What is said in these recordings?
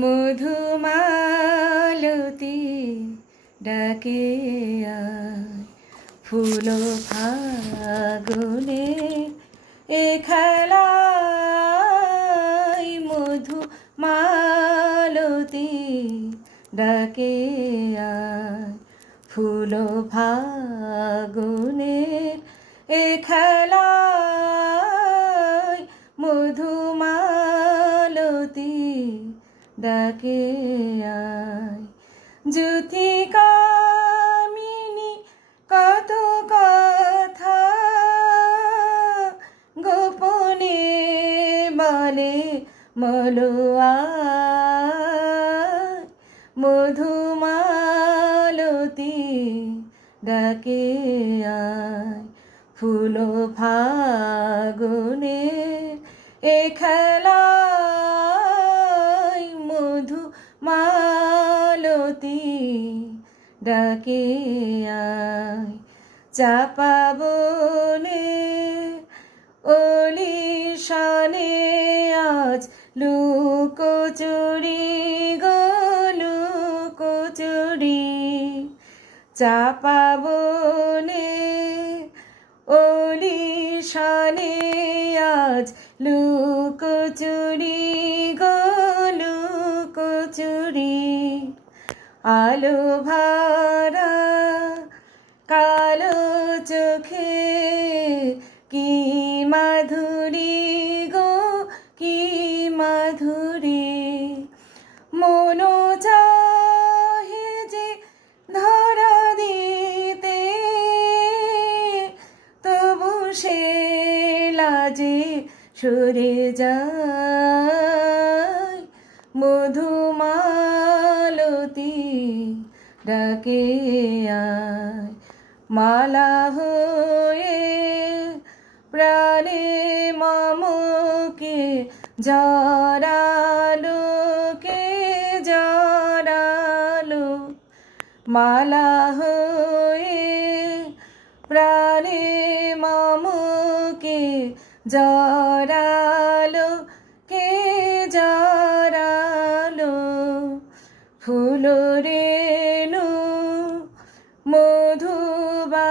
মধুমালতী ডাকে আয়, ফুল ফাগুনে এ খেলায়। মধুমালতী ডাকে আয়, ফুল ফাগুনে এ খেলায়। মধুমালতী ডাকে আয়, জ্যোতিকামিনী কত কথা গোপনে বলে মলোয়ায়। মধুমালতী ডাকে আয়, ফুল ফাগুনে এ খেলায়। মধুমালতী ডাকে আয়, চাপা বনে অলিশনে আজ লুকোচুরি গো লুকোচুরি। চাপা বনে অলিশনে আজ লুকোচুরি গো লুকোচুরি। আলো ভরা কালো চোখে কি মাধুরী গো কি মাধুরী। মনো চাহে যে ধরা দিতে, তবু সে লাজে সরে যায়। মধুমালতী ডাকে আয়, মালা হয়ে প্রাণে মমকে জড়ালো কে জড়ালো। মালা হয়ে প্রাণে মমকে জড়ালো কে জড়ালো। ফুল রেণু মধুবাইকে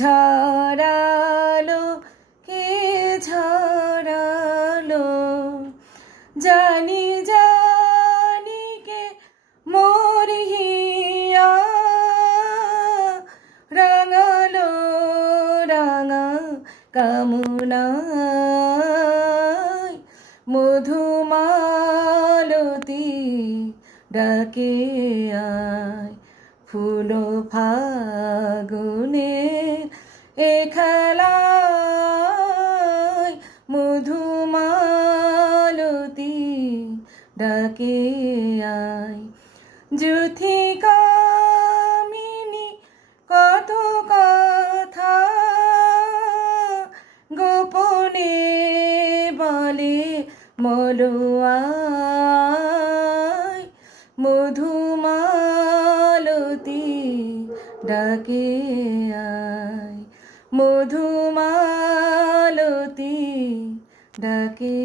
ঝরালো কে ঝরালো। জানি জানি কে মোর হিয়া রাঙালো রাঙা কামনায়। মধুমালতী ডাকে আয়, ফুল ফাগুনে এ খেলায়। মধুমালতী ডাকে আয়, জ্যোতিকামিনী কত কথা গোপনে বলে মলোয়ায়। মধুমালতী ডাকে আয়, মধুমালতী ডাকে